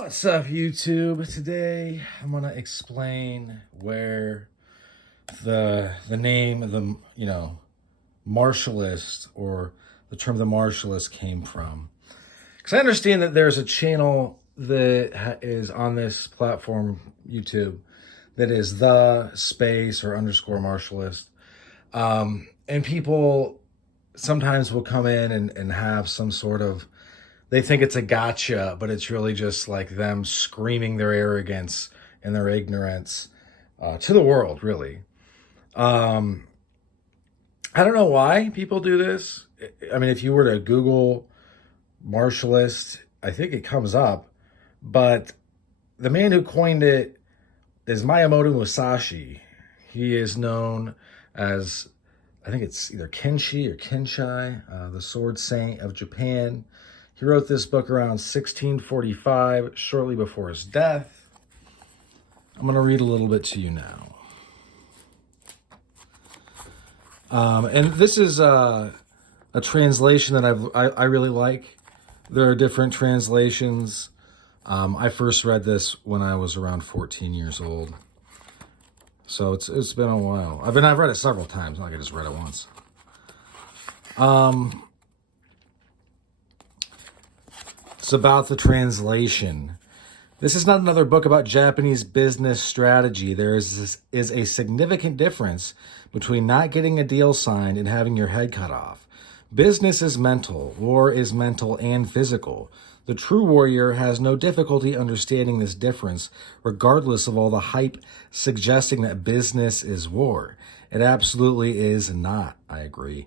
What's up, YouTube? Today I'm gonna explain where the name of the Martialist, or the term the Martialist, came from. Because I understand that there's a channel that is on this platform, YouTube, that is the space or underscore Martialist, and people sometimes will come in and have some sort of, they think it's a gotcha, but it's really just like them screaming their arrogance and their ignorance to the world, really. I don't know why people do this. I mean, if you were to Google Martialist, I think it comes up, but the man who coined it is Musashi. He is known as, I think it's either Kenshi or Kenshai, the sword saint of Japan. He wrote this book around 1645, shortly before his death. I'm going to read a little bit to you now. And this is a translation that I really like. There are different translations. I first read this when I was around 14 years old. So it's been a while. I've read it several times. Not like I just read it once. It's about the translation. This is not another book about Japanese business strategy. There is a significant difference between not getting a deal signed and having your head cut off. Business is mental. War is mental and physical. The true warrior has no difficulty understanding this difference, regardless of all the hype suggesting that business is war. It absolutely is not, I agree.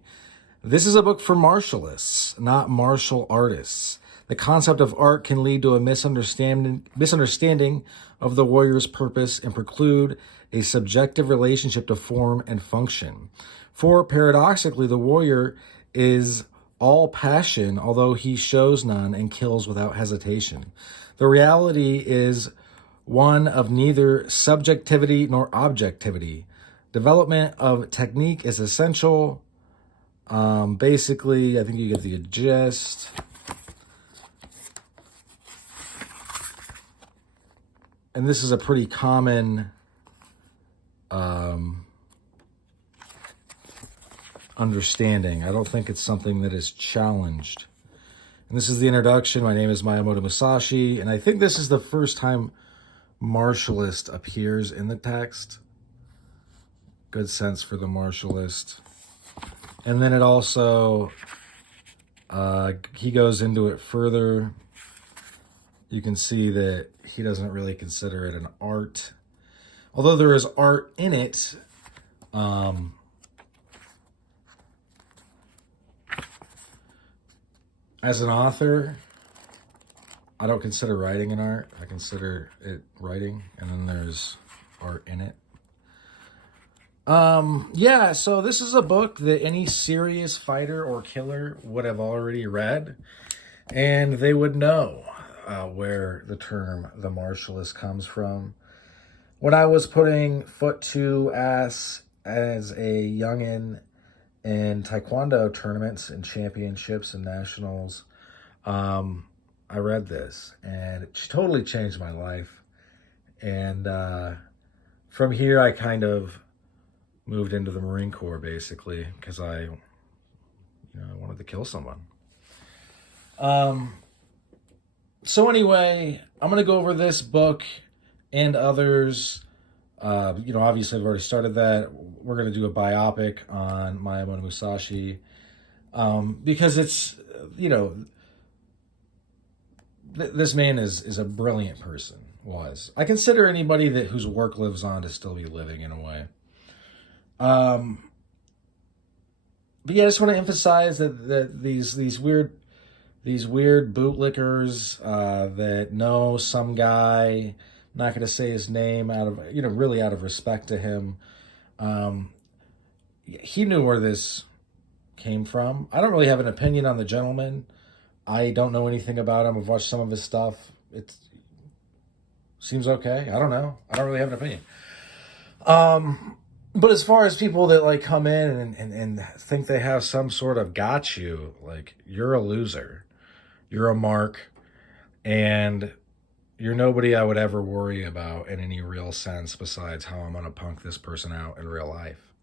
This is a book for martialists, not martial artists. The concept of art can lead to a misunderstanding of the warrior's purpose and preclude a subjective relationship to form and function. For paradoxically, the warrior is all passion, although he shows none and kills without hesitation. The reality is one of neither subjectivity nor objectivity. Development of technique is essential. Basically, I think you get the gist. And this is a pretty common understanding. I don't think it's something that is challenged. And this is the introduction. My name is Musashi, and I think this is the first time martialist appears in the text. Good sense for the martialist. And then it also, he goes into it further. You can see that he doesn't really consider it an art. Although there is art in it, as an author, I don't consider writing an art. I consider it writing, and then there's art in it. Yeah, so this is a book that any serious fighter or killer would have already read, and they would know where the term the martialist comes from. When I was putting foot to ass as a youngin' in taekwondo tournaments and championships and nationals, I read this, and it totally changed my life. And from here, I kind of moved into the Marine Corps, basically, because I wanted to kill someone. So anyway, I'm going to go over this book and others. Obviously I've already started that. We're going to do a biopic on Miyamoto Musashi, because it's, this man is a brilliant person, was. I consider anybody whose work lives on to still be living in a way. But yeah, I just want to emphasize that these weird bootlickers that know some guy, not going to say his name out of, really out of respect to him. He knew where this came from. I don't really have an opinion on the gentleman. I don't know anything about him. I've watched some of his stuff. It seems okay. I don't know. I don't really have an opinion. But as far as people that come in and think they have some sort of got you, you're a loser. You're a mark. And You're nobody I would ever worry about in any real sense besides how I'm going to punk this person out in real life.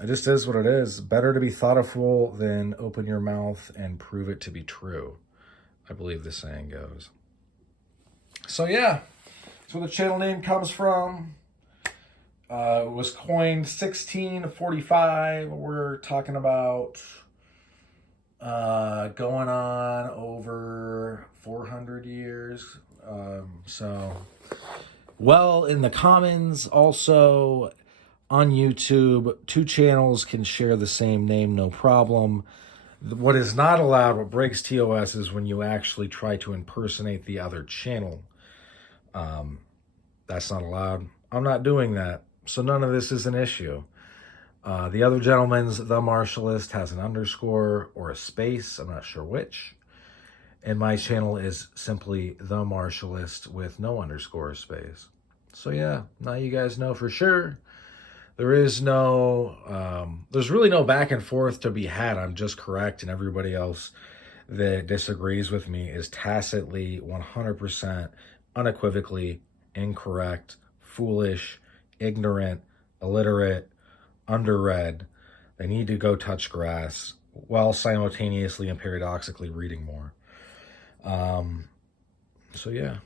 It just is what it is. Better to be thoughtful than open your mouth and prove it to be true, I believe the saying goes. So yeah, that's where the channel name comes from. It was coined 1645. We're talking about going on over 400 years. Well, in the commons, also on YouTube, 2 channels can share the same name, no problem. What is not allowed, what breaks TOS, is when you actually try to impersonate the other channel. That's not allowed. I'm not doing that. So none of this is an issue. The other gentleman's The Martialist has an underscore or a space. I'm not sure which. And my channel is simply The Martialist with no underscore or space. So yeah, now you guys know for sure. There is no, there's really no back and forth to be had. I'm just correct, and everybody else that disagrees with me is tacitly, 100%, unequivocally incorrect, foolish, ignorant, illiterate, underread. They need to go touch grass while simultaneously and paradoxically reading more. So yeah.